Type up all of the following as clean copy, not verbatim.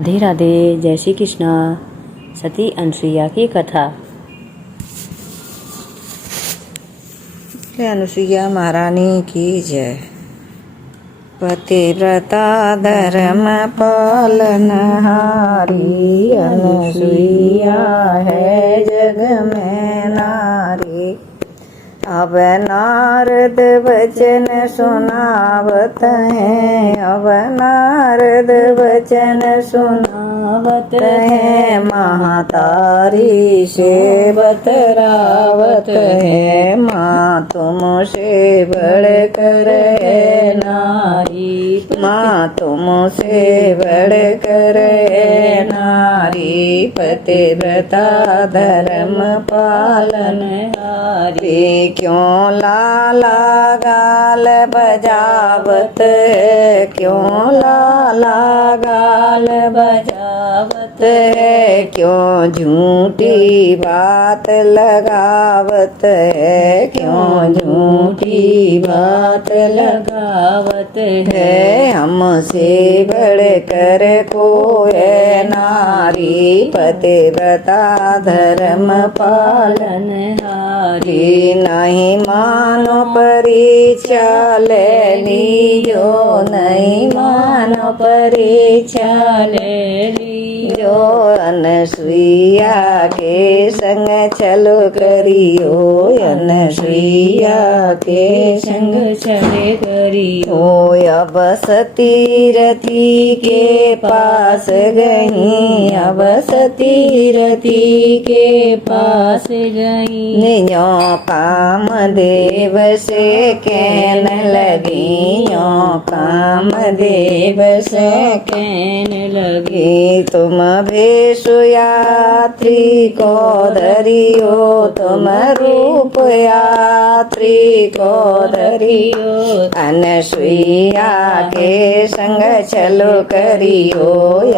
राधे राधे। जय श्री कृष्णा। सती अनुसुईया की कथा। अनुसुईया महारानी की जय। पतिव्रता धर्म पालनहारी अनुसुईया है जग में नारी। अब नारद वचन सुनावत है, अब नारद वचन सुनावत है। महातारी से बतरावत है, माँ तुमसे बढ़कर है नारी। माँ तुमसे बढ़कर है नारी। पतिव्रता धर्म पालनहारी। क्यों लाला गाल बजावत है, क्यों लाला गाल बजावत है। क्यों झूठी बात लगावत है, क्यों झूठी बात लगावत है। हमसे बढ़कर कोई नारी। पतिव्रता धर्म पालनहारी। नहीं मानो परीक्षा ले लियो, नहीं मानो परीक्षा ले लियो। अनुसुईया के संग चलो करियो, अनुसुईया के संग चले करियो। अब सतीरथी के पास गई, अब सतीरथी के पास गई। नियो काम देव से कहने लगी, यो काम देव से कहने लगी। तुम भेषु यात्री को धरियो, तुम रूप यात्री को धरियो। अनुसुईया के संग चलो करियो,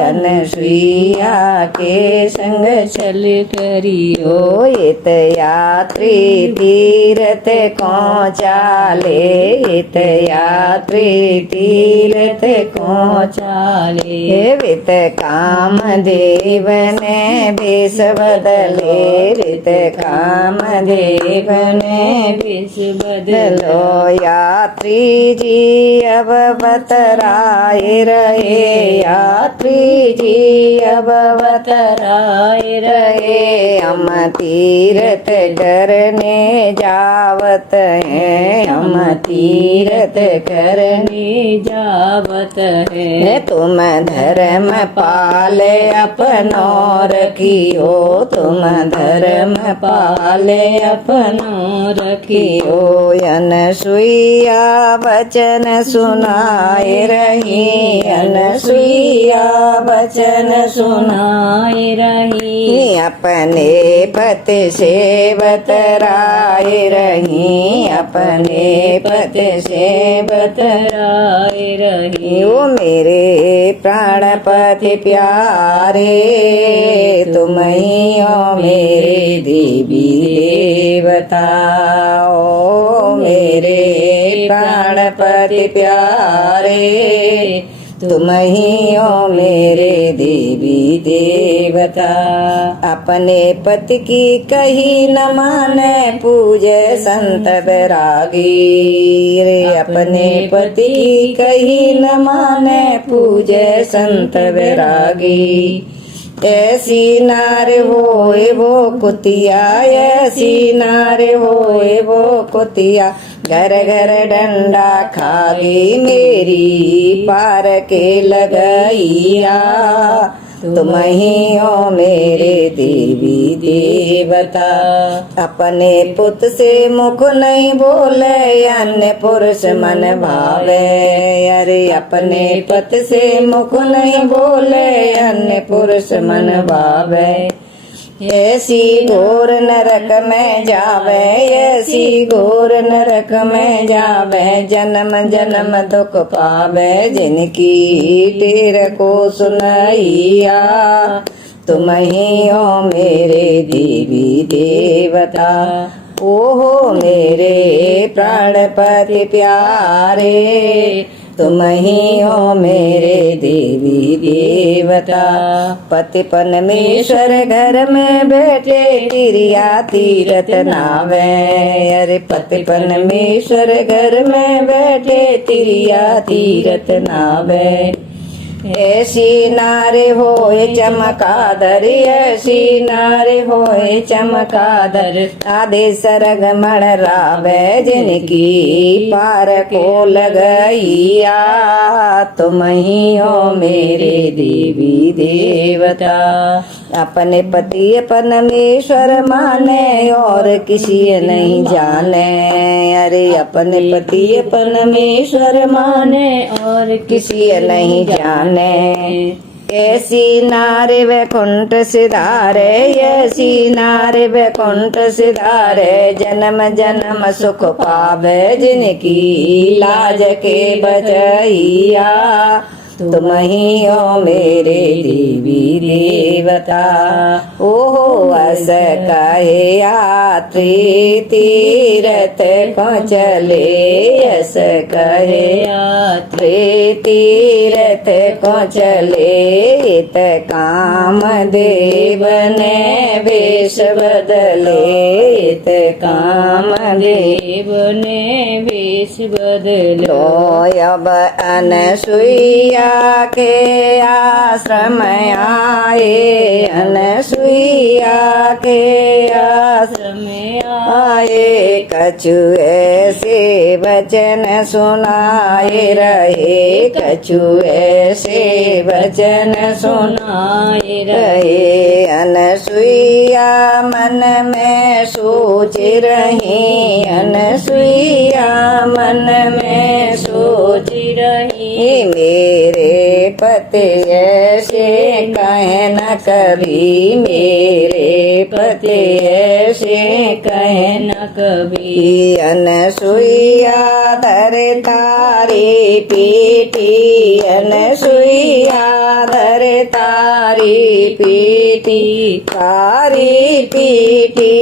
अनुसुईया के संग चल करियो। इत यात्री तीरथ को चाले, इत यात्री तीरथ को चाले। वित काम देव ने भेष बदले, वित काम देव ने भेष बदलो। यात्री जी अब बतराए रहे, यात्री जी अब बतराए रहे। हम तीरथ करने जावत हैं, हम तीरथ करने जावत हैं। तुम धर्म पाले अपनो रखियो, तुम धर्म पाले अपनो रखियो। अनुसुईया वचन सुनाए रही, अनुसुईया वचन सुनाए रही। अपने पति से बतराए रही, अपने पति से बतराए रही। ओ मेरे प्राणपति प्यारे, तुम ही हो मेरे देवी देवता। ओ मेरे प्राणपति प्यारे, तुम ही हो मेरे देवी देवता। अपने पति की कही न माने पूजे संत बैरागी रे। अपने पति की कही न माने पूजे संत बैरागी। ऐसी नार होए वो कुतिया, ऐसी नार होए वो कुतिया। घर घर डंडा खागी मेरी पार के लगैया। तुम ही हो मेरे देवी देवता। अपने पुत से मुख नहीं बोले, अन्य पुरुष मन भावे। अरे अपने पत से मुख नहीं बोले, अन्य पुरुष मन भावे। ऐसी घोर नरक में जावे, ऐसी घोर नरक में जावे। जन्म जन्म दुख पावे, जिनकी टेर को सुनैया। तुम ही हो मेरे देवी देवता। ओहो मेरे प्राणपति प्यारे, तुम ही हो मेरे देवी देवता। पति परमेश्वर घर में बैठे तिरिया तीरथ नावे। अरे पति परमेश्वर घर में बैठे तिरिया तीरथ नावे। ऐसी नारे होए चमकादर, ऐसी नारे होए चमकादर, आधे सरग मणरावे जिनकी पार को लगैया। तुम ही हो मेरे देवी देवता। अपने पति परमेश्वर माने और किसी नहीं जाने। अरे अपने पति परमेश्वर माने और किसी नहीं जाने। ऐसी नारे वैकुंठ सिधारे, ऐसी नारे वैकुंठ सिधारे, जन्म जन्म सुख पावे जिनकी लाज के बचैया। तुम ही हो मेरे देवी देवता। ओहो अस कहे यात्री तीरथ को चले, अस कहे यात्री तीरथ को चले, इत काम देव ने वेश बदले, इत काम देव ने वेश बदलो। अब अनसुईया के आश्रम आए, अनसुईया के आश्रम आए, कछु ऐसे वचन सुनाए रहे, कछु ऐसे वचन सुनाए रहे। अनसुईया मन में सोच रही, अनसुईया मन में सोच रही, मेरे पति ऐसे कहे न कभी, मेरे पति ऐसे कहे न कभी। अनसुईया धर तारी पीठी, अनसुईया धर तारी पीठी, तारी पीठी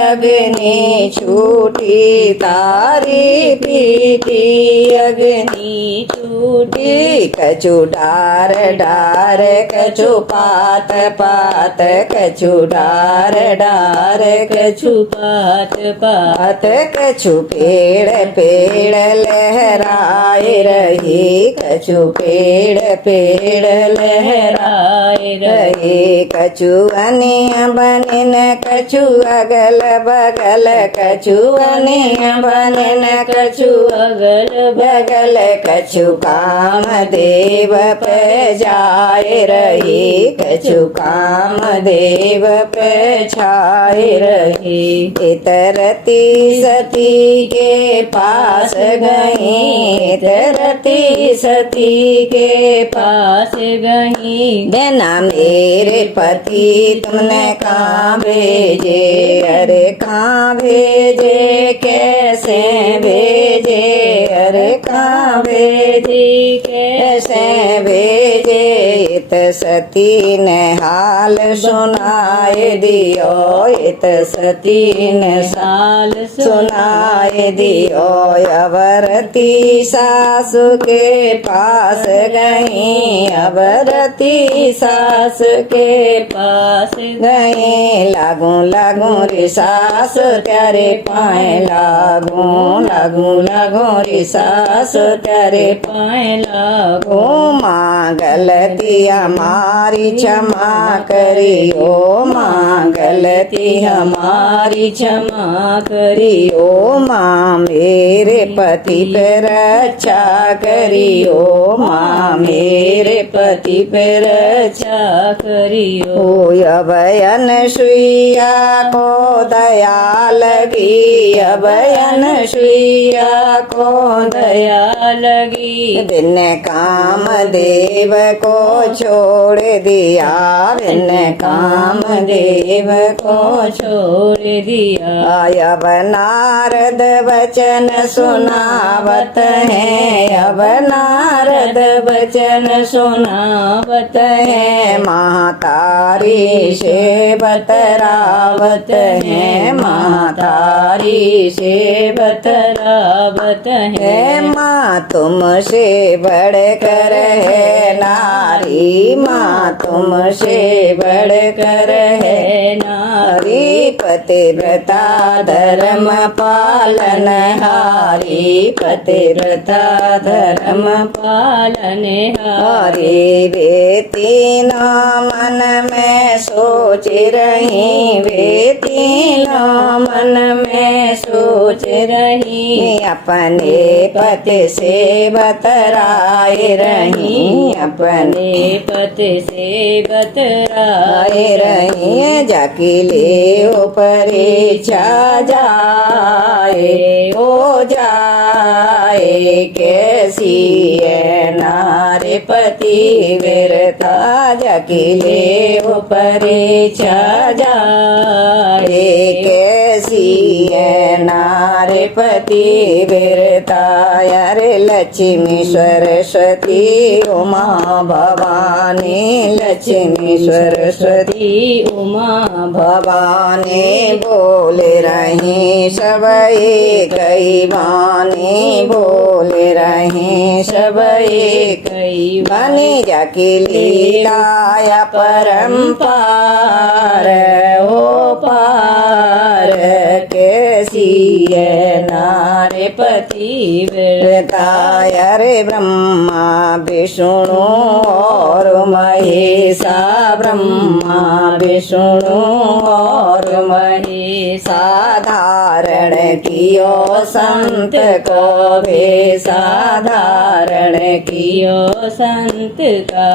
अग्नि छूटी, तारी पीठी अग्नि छूटी। कछु डार डार, कछु पात पात, कछु डार डार, कछु पात पात, कछु पेड़ पेड़ लहराए रही, कछु पेड़ पेड़ लहराए रही। कछु अनिय बनिन, कछु अगल बगल, कछु अनिय बनिन, कछु अगल बगल, कछु काम देव पे जाए रही, कछु काम देव पे छाए रही। इतरती सती के पास गई, इतरती सती के पास गई, देना मेरे पति तुमने कहाँ भेजे, अरे कहाँ भेजे, कैसे भेजे, अरे कहाँ भेजे, कैसे भेजे। इत सती ने हाल सुनाए दियो, इत सती ने हाल सुनाए दियो। अवरती सासु के पास गई, अवरती सास के पास गई, लागू लागू रे सास तेरे पाए लागू, लागू लागू रे सास तेरे पाए लागू। माँ गलती हमारी क्षमा करियो, माँ गलती हमारी क्षमा करियो। माँ मेरे पति पे रक्षा करियो, माँ मेरे पति पे रक्षा करियो। अब अनसुईया को दया लगी, अब अनसुईया को दया लगी, बिन काम देव को छोड़ दिया, बिन काम देव को छोड़ दिया। अब नारद वचन सुनावत है, अब नारद वचन सुनावत है, महतारी से बतरावत है, महतारी से बतरावत है, माँ तुमसे बढ़कर है नारी, माँ तुमसे बढ़कर है नारी, पतिव्रता धर्म पालन हारी, पतिव्रता धर्म पालन हारी। वे तीनों मन में सोच रही, वे तीनों मन में सोच रही, अपने पति से बतराए रही, अपने पति से बतराए रही। जाके ले ओ परीक्षा जाए, ओ जाए कैसी है नारी पतिव्रता, जाके ले ओ परीक्षा जाए कैसी है नारी पतिव्रता। अरे लक्ष्मी सरस्वती उमा भवानी, लक्ष्मी सरस्वती उमा भवानी, बोल रही सब कई वाणी, बोल रही सब कई वाणी। जाकी लीलाया परम्पार ओ पार, कैसी है नारी पतिव्रता। अरे ब्रह्मा विष्णु और महेशा, ब्रह्मा विष्णु और महेशा, धारण कियो संत को भेषा, धारण कियो संत का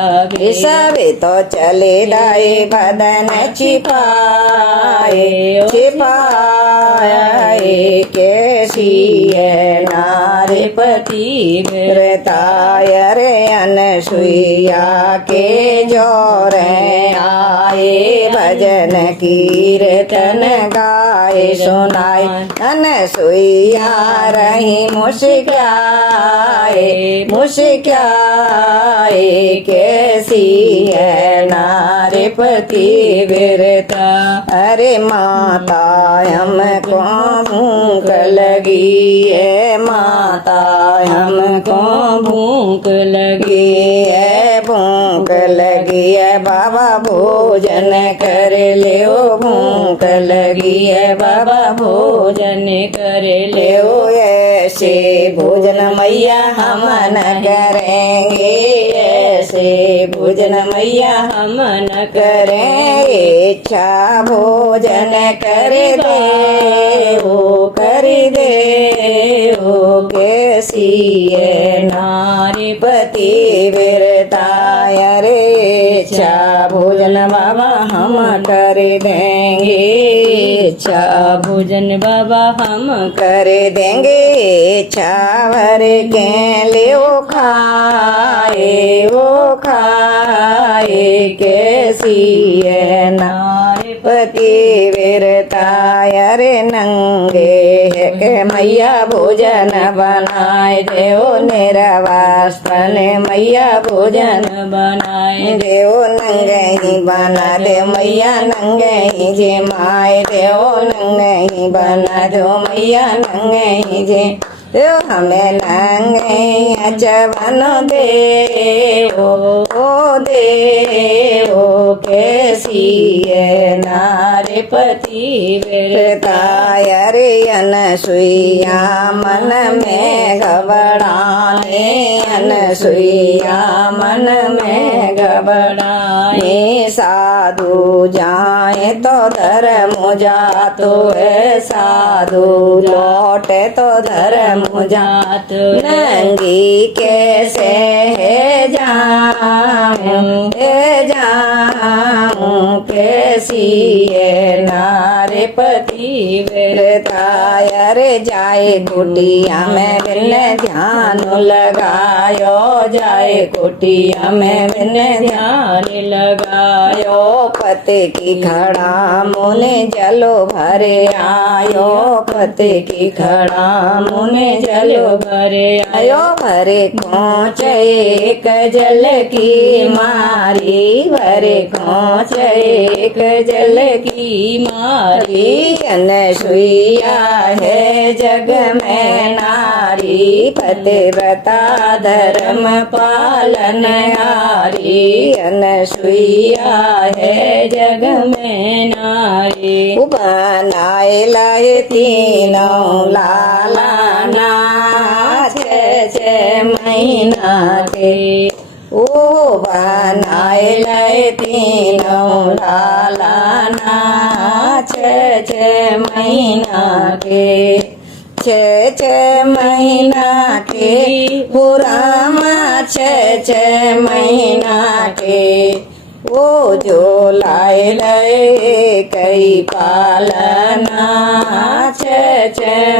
सवे तो चले दाए बदन छिपाए, छिपाए कैसी है नारी पतिव्रता। अरे अनसुईया के जोर आए, भजन कीर्तन गाए सुनाए, अनसुईया रही मुस्काए, मुस्काए कैसी है नारी पतिव्रता। अरे माता हमको भूख लगी है, माता हमको भूख लगी है, भूख लगी है बाबा भोजन कर ले, ओ भूख लगी है बाबा भोजन कर ले, ओ ऐसे भोजन मैया हम न करेंगे, ऐसे भोजन मैया हम न करेंगे, इच्छा भोजन कर दे ओ, कर दे ओ कैसी है नारी पतिव्रता। अरे इच्छा भोजन बाबा हम कर देंगे, इच्छा भोजन बाबा हम कर देंगे, इच्छा भर के ले ओ खाए, ओ खाए कैसी है नारी पतिव्रता। अरे नंगे है के मैया भोजन बनाए देव, निरवास्त्र ने मैया भोजन बनाए देव, नंगे ही बना दे मैया नंगे ही जे माए देव, नंगे ही बना दो मैया नंगे ही जे देव, हमें नंगे अचवन दे ओ दे ओ कैसी है नारी पतिव्रता। अरे अनसुईया मन में घबराने, अनसुईया मन में घबराने, साधु जाए तो धर्म जातो है, साधु लौटे तो धर्म जात, नंगी कैसे है जाऊं, कैसी है नारी पतिव्रता। अरे जाए कुटिया में बिन ध्यान लगायो, जाए कुटिया में बिन ध्यान लगा आयो पति की खड़ा मुने जलो भरे आयो पति की खड़ा मुने जलो भरे आयो भरे खोच एक जल की मारी भरे खोच एक जल की मारी अनसुईया है जग में नारी पतिव्रता धर्म पालन हारी अनसुईया है जग में नारी बनाए लाए तीनों लाला नाच 6 महीना के ओ बनाए लाए तीनों लाला नाच 6 महीना के 6 महीना के पुरामा 6 महीना के वो जो लाए लए कई पालना 6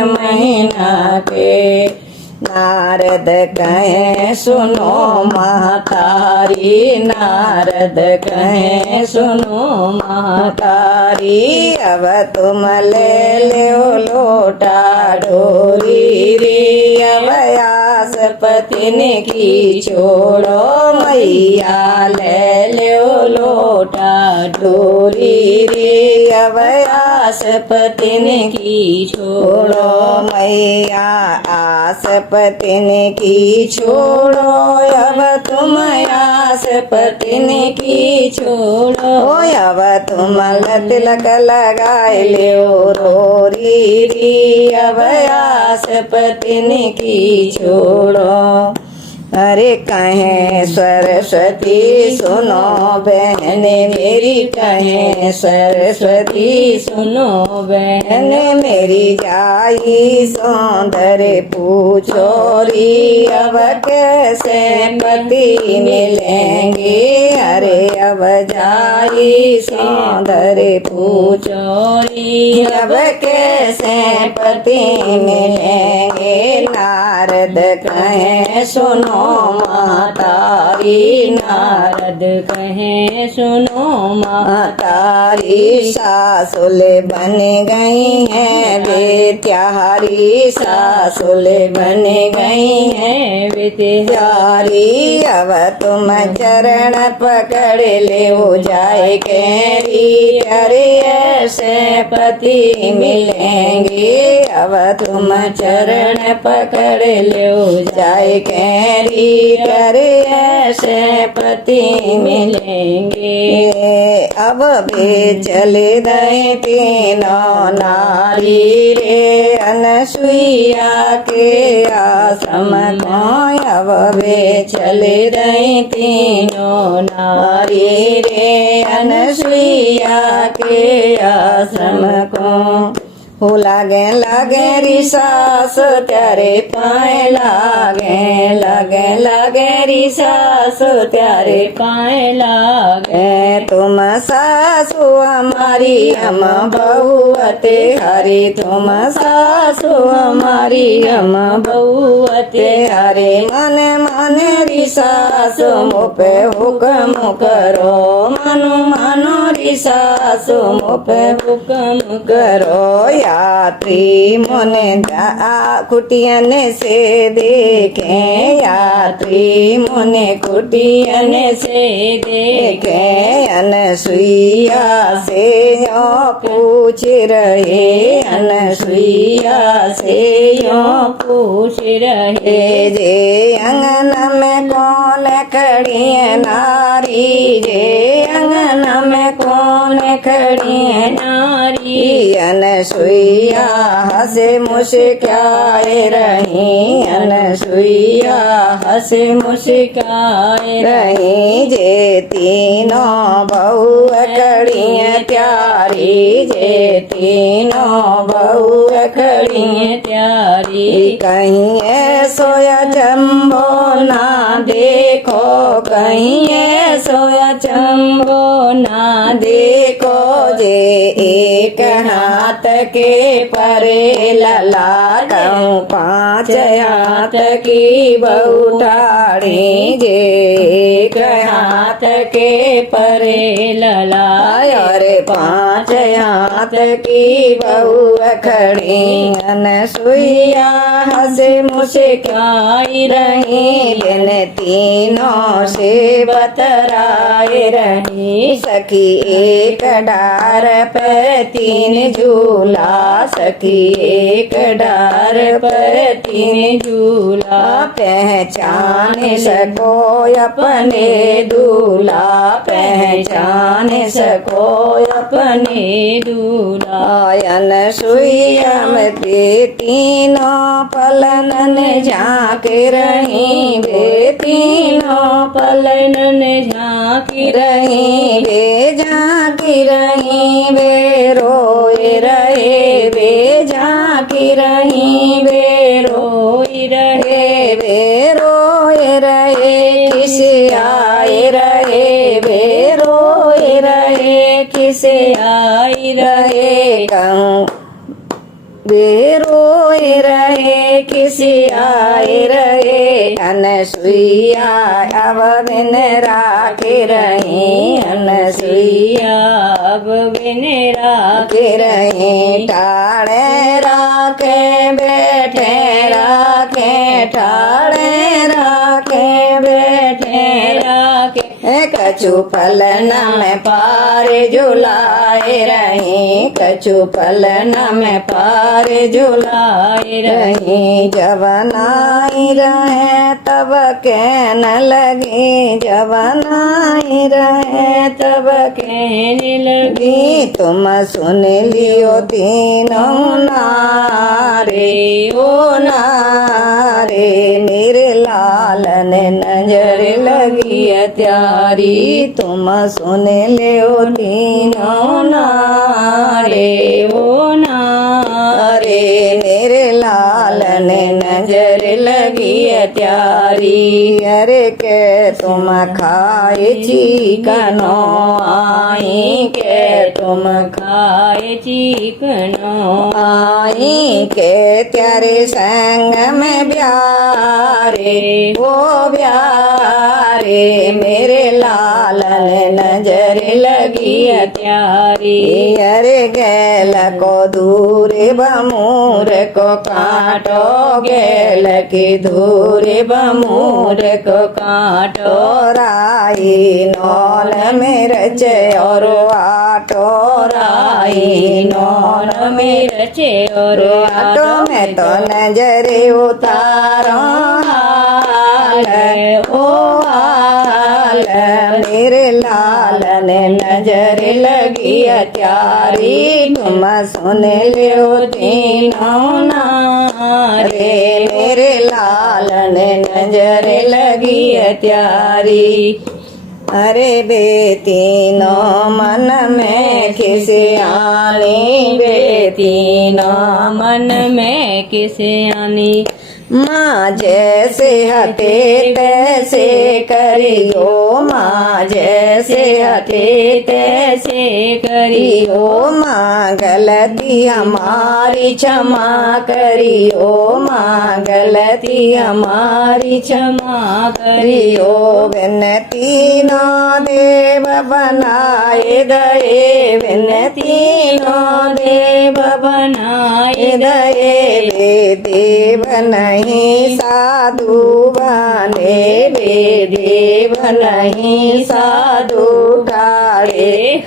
महीना के नारद कहे सुनो महतारी नारद कहे सुनो महतारी अब तुम ले लो लोटा डोरी रे अब आस पतिन की छोड़ो मैया ले लो लोटा डोरी रे अब आस पतिन की छोड़ो मैया आस पतिन की छोड़ो अब तुम आस पतिन की छोड़ो अब तुम तिलक लगाए लियो रोरी री अब आस पतिन की छोड़ो अरे कहें सरस्वती सुनो बहन मेरी कहें सरस्वती सुनो बहन मेरी जाई सौंदर्य पूछो री अब कैसे पति मिलेंगे अरे अब जाई सौंदर्य पूछो री अब कैसे पति मिलेंगे नारद कहें सुनो महतारी नारद कहे सुनो महतारी सासुल बन गई हैं वे त्यारी सासुल बन गई हैं वे त्यारी अब तुम चरण पकड़ ले हो जाए कैरी अरे ऐसे पति मिलेंगे अब तुम चरण पकड़ ले हो जाए कैरी करे ऐसे पति मिलेंगे अब भी चले गए तीनों नारी रे अनसुईया के आश्रम को अब वे चले गए तीनों नारी रे अनसुईया के आश्रम को हो लागे लागे रिसास त्यारे पाए लागे रिसास त्यारे पाए लागे तुम सासु हमारी हम बहुअते हरे तुम सासु हमारी हम बहुअते हरे मन मन रिसास मुपे हुक्म करो मानो रिसास मुपे हुक्म करो यात्री मुने कुटियन से देखे यात्री मुने कुटियन से देखे अनसुईया से यो पूछ रहे अनसुईया से यो पूछ रहे जे अंगन में कौन खड़ी है नारी जे अंगन में कौन खड़ी है नारी अनसुईया हंसे मुस्काए रही अनसुईया हंसे मुस्काए रही जे तीनों बहू खड़ी त्यारी जे तीनों बहू खड़ी त्यारी कहीं सोया चंबो ना देखो कहीं सोया चंबो शंभो ना देखो जे एक हाथ के परे ललाट, पांच हाथ की बहू ठाड़ी जे एक हाथ के परे ललाट, अरे पांच हाथ की बहू खड़ी अनसुईया हंसे मुस्काई रही, बिन तीनों से बतराए रही, सखी एक डार पे तीन झूला, सखी एक डार पर तीन झूला, पहचान सको अपने दूल्हा, पहचान सको अपने दूल्हा, अनसुईया में तीनों पलनन झांक रही, वे तीनों पलनन झांक रही, वे झांक रही, वे रोए रहे, वे झांक रही, वे रोए रहे, वे रोए रहे, किस आए रहे, वे रोए रहे, किस आए रहे, कहूँ वे रोए रहे, किसी आए रहे, अनसुईया अब बिन राखे रही, अनसुईया अब बिन राखे रही, ठाड़े राखे बैठे राखे, ठाड़े राखे बैठे राखे, कछु पलन में पार झुलाए रही, कछु पलन में पार झुलाए रही, जब नाई रहे तब कहने लगी, जब नाई रहे तब कहने लगी, तुम सुन लियो तीनों नारे, ओ नारे, मेरे लाल ने नजर लगी त्यारी, तुम सुन ले ओ तीनों नारे, ओ नारे, मेरे लाल ने नजर लगी त्यारी, अरे के तुम खाए चिकनो आई, के तुम खाए चिकनो आई, के त्यारे संग में ब्यारे, वो ब्यारे, मेरे लाल ने नजर लगी त्यारी, अरे गैल को दूर बमूर को काटो, गैल की दूर बमूर को काटो, राई नौल में रचे और आटो, राई नौल में रचे और आटो, में तो नजर उतारो हाल, ओ हाल, मेरे लाल ने नजर लगी त्यारी, तुम सुन लो तीनों नारे, मेरे लाल ने नजर लगी त्यारी, अरे बेतीनों मन में किसे आनी, बेतीनों मन में किसे आनी, माँ जैसे हटे तैसे करियो, माँ जैसे हटे तैसे करियो, माँ गलती हमारी क्षमा करियो, माँ गलती हमारी क्षमा करियो, बिन तीनों देव बनाए दये, बिन तीनों देव बनाए दये, वे देव नहीं साधु बने, वे देव नहीं साधु ठाड़े,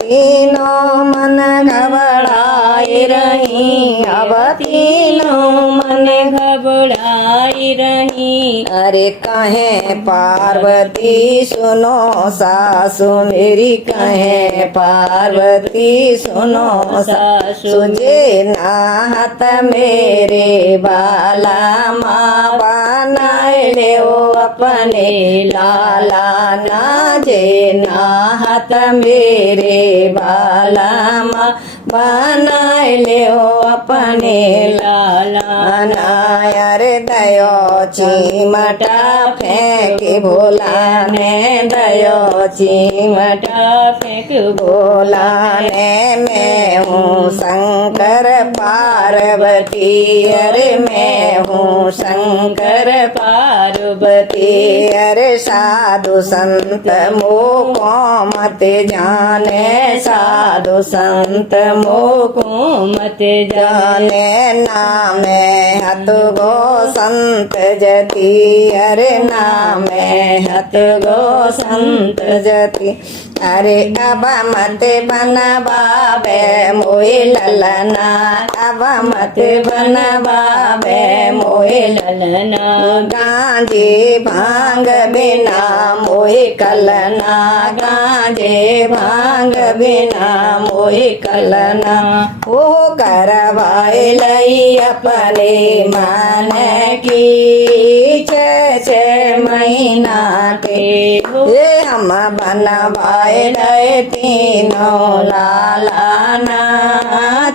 तीनों मन घबराए रही, अब तीनों मन घबराए रही, अरे कहे पार्वती सुनो सासु मेरी, कहे पार्वती सुनो सासु, जे नाहत मेरे बाला, माँ बनाए ले अपने लाला, ना जे नाहत मेरे बाला, माँ बनाए ले अपने लाला, नायर दया दयो चिमटा फेंकी भोला ने दयो चिमटा फेंक भोला ने मैं हूँ शंकर पार्वती अरे मैं हूँ शंकर पार्वती अरे साधु संत मोको मत जाने साधु संत मोको को मत जाने नाम हत गो संत जति अरे नाम हत गो संत जति अरे अब मत बनवावे मोए ललना अब मत बनवावे मोए ललना गांजे भांग बिना मोए कलना गांजे भांग बिना मोए कलना वो करवाए लई अपने मान की छे महीना के ये हम बनवाए लय तीनों लालाना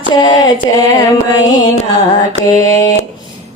छे महीना के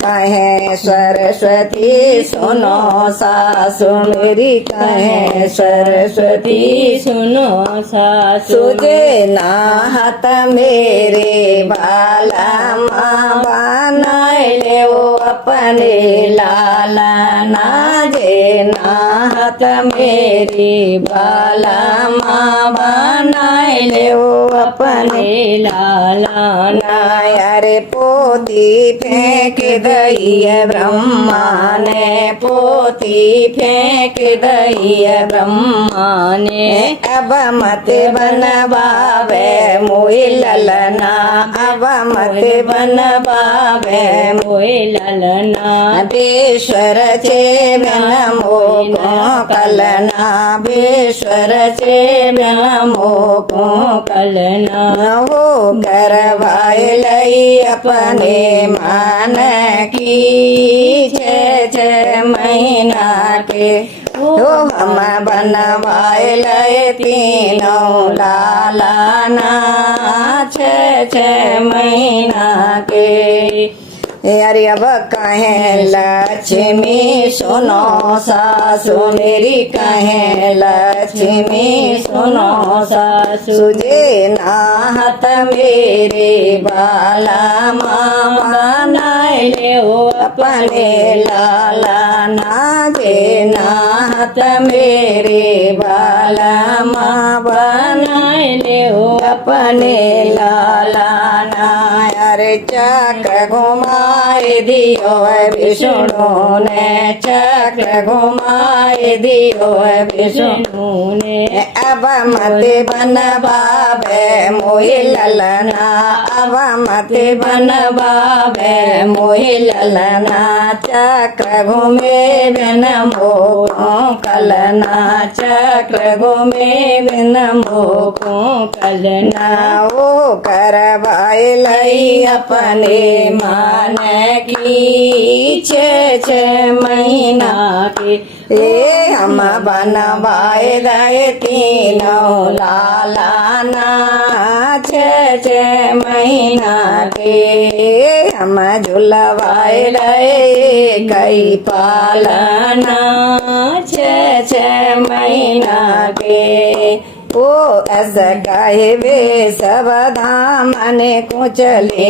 कहे सरस्वती सुनो सासु मेरी कहे सरस्वती सुनो सासु तुझे नाहत मेरे बाला माँ बनाए ले वो अपने लाला नाजे नाहत मेरी बाला माँ बनाए ले वो अपने लाला नायर पोती फेंक दई ब्रह्मा ने पोती फेंक दई ब्रह्मा ने अब मत बनवावे मोए ललना अब मत बनवावे मोए ललना बेश्वर चे बिन मोको कलना बेश्वर चे बिन मोको कलना हो करवाए लई अपने मान की छे महीना के हो हम बनवाए लय तीनों लालाना छे महीना के अरे अब कहे लक्ष्मी सुनो सासु मेरी कहे लक्ष्मी सुनो सासु तुझे नाहत मेरे बाला माँ बनाए ले अपने लाला नाजे नाहत मेरे बाला माँ बनाए ले अपने लाला नायर चक्र घुमाए दियो विष्णु ने चक्र घुमाए दियो विष्णु ने अब मत बनवावे मोए ललना अब मत बनवावे मोए ललना चक्र घूमे बिन मोको कलना चक्र घूमे बिन मोको कलना ओ करवाए लई अपने मान की छे महीना के ए हम बनवाए दे तीनों लालाना छे महीना के हम झुलवाए दे कई पालना छे महीना के ओ ऐसा कहे वे सब धामन को चले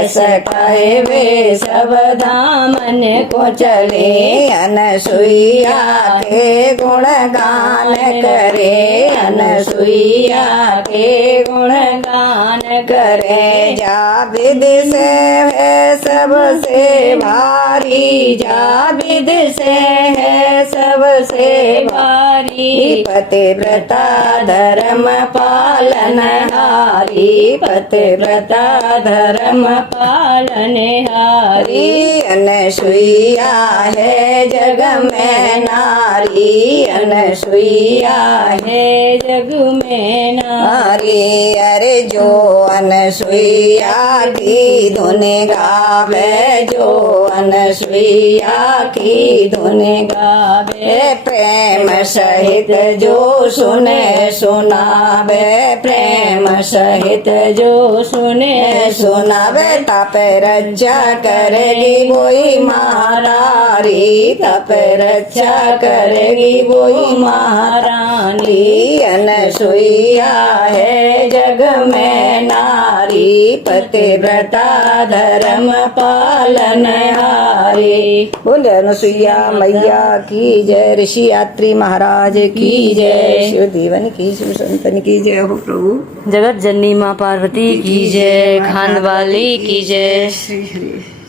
ऐसा कहे वे सब धामन को चले अनसुईया के गुण गान करे अनसुईया के गुण गान करे जा विद से है सबसे भारी जा विद से है सबसे भारी पतिव्रता धर्म पालन हारी पतिव्रता धर्म पालन हारी अनसुईया है जग में में नारी अनसुईया है जग में नारी। अरे जो अनसुईया की धुन गावे, जो अनसुईया की धुन गावे, प्रेम सहित जो सुने सुनावे, प्रेम सहित जो सुने सुनावे, तप रक्षा करेगी वही महारानी, तप रक्षा करेगी वही महारानी। अनसुईया है जग में नारी, पतिव्रता धर्म पालन हारी। बोले अनसुईया मैया की जय, ऋषि यात्री महाराज की जय, शिव देवन की, शिव संतन की जय हो प्रभु। जगत जननी माँ पार्वती की जय, खांड वाली की जय। श्री हरि।